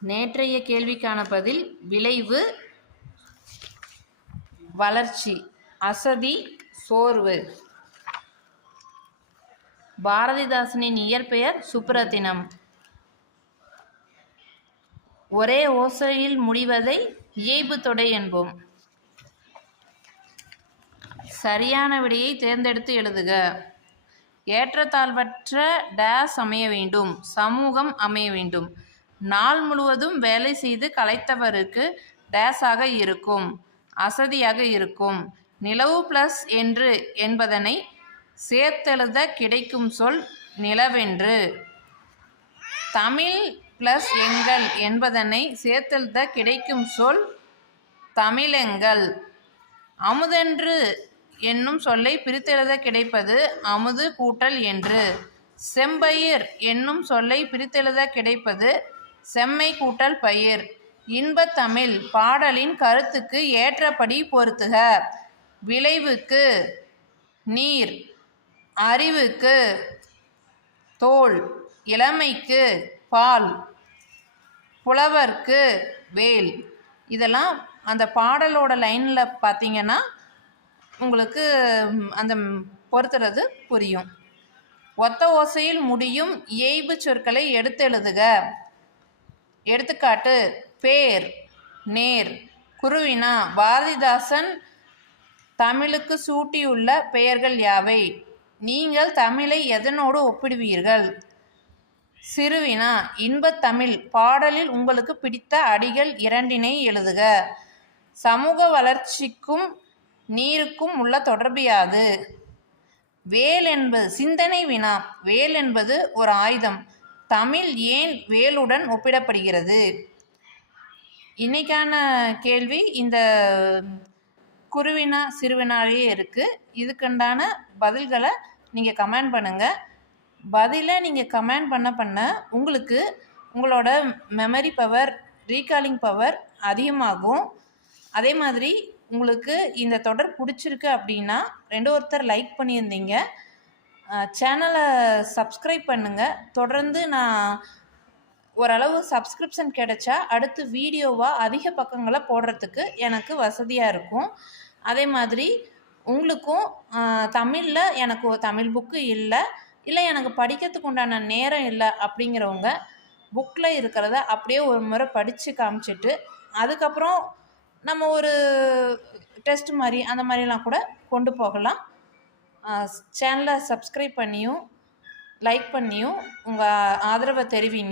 நேற்றைய கேள்விக்கான பதில் விளைவு வளர்ச்சி அசதி சோர்வு. பாரதிதாசனின் இயற்பெயர் சுப்ரத்தினம் ஒரே ஓசையில் முடிவதை இயைபு தொடை என்போம். சரியான விடையை தேர்ந்தெடுத்து எழுதுக. ஏற்றத்தாழ்வற்ற டேஸ் அமைய வேண்டும். சமூகம் அமைய வேண்டும். நாள் முழுவதும் வேலை செய்து களைத்தவருக்கு டேஸாக இருக்கும் அசதியாக இருக்கும். நிலவு ப்ளஸ் என்று என்பதனை சேர்த்தெழுத கிடைக்கும் சொல் நிலவென்று. தமிழ் ப்ளஸ் எங்கள் என்பதனை சேர்த்தெழுத கிடைக்கும் சொல் தமிழெங்கள். அமுதென்று என்னும் சொல்லை பிரித்தெழுத கிடைப்பது அமுது கூட்டல் என்று. செம்பயிர் என்னும் சொல்லை பிரித்தெழுத கிடைப்பது செம்மை கூட்டல் பயிர். இன்பத்தமிழ் பாடலின் கருத்துக்கு ஏற்றபடி பொருத்துக. விளைவுக்கு நீர். அறிவுக்கு தோல். இளமைக்கு பால். புலவர்க்கு வேல். இதெல்லாம் அந்த பாடலோட லைனில் பார்த்தீங்கன்னா உங்களுக்கு அந்த பொறுத்துறது புரியும். ஒத்த ஓசையில் முடியும் இயைபு சொற்களை எடுத்தெழுதுக. எடுத்துக்காட்டு பேர் நேர். குருவினா பாரதிதாசன் தமிழுக்கு சூட்டியுள்ள பெயர்கள் யாவை? நீங்கள் தமிழை எதனோடு ஒப்பிடுவீர்கள்? சிறுவினா இன்பத்தமிழ். பாடலில் உங்களுக்கு பிடித்த அடிகள் இரண்டினை எழுதுக. சமூக வளர்ச்சிக்கும் நீருக்கும் உள்ள தொடர்பு யாது? வேல் என்பது சிந்தனை வினா. வேல் என்பது ஒரு ஆயுதம். தமிழ் ஏன் வேலுடன் ஒப்பிடப்படுகிறது? இன்னைக்கான கேள்வி இந்த குருவினா சிறுவினாலேயே இருக்குது இதுக்குண்டான பதில்களை நீங்கள் கமெண்ட் பண்ணுங்கள் பதிலை நீங்கள் கமெண்ட் பண்ண பண்ண உங்களுக்கு உங்களோட மெமரி பவர் ரீகாலிங் பவர் அதிகமாகும். அதே மாதிரி உங்களுக்கு இந்த தொடர் பிடிச்சிருக்கு அப்படின்னா ரெண்டு ஒருத்தர் லைக் பண்ணியிருந்தீங்க. சேனலை சப்ஸ்கிரைப் பண்ணுங்கள் தொடர்ந்து நான் ஓரளவு சப்ஸ்கிரிப்ஷன் கிடைச்சா அடுத்து வீடியோவாக அதிக பக்கங்களை போடுறதுக்கு எனக்கு வசதியாக இருக்கும். அதே மாதிரி உங்களுக்கும் தமிழில் எனக்கு ஒரு தமிழ் புக்கு இல்லை இல்லை எனக்கு படிக்கிறதுக்கு உண்டான நேரம் இல்லை அப்படிங்கிறவங்க புக்கில் இருக்கிறத அப்படியே ஒரு முறை படித்து காமிச்சிட்டு அதுக்கப்புறம் நம்ம ஒரு டெஸ்ட் மாதிரி அந்த மாதிரிலாம் கூட கொண்டு போகலாம். சேனலை சப்ஸ்கிரைப் பண்ணியும் லைக் பண்ணியும் உங்கள் ஆதரவை தெரிவிங்க.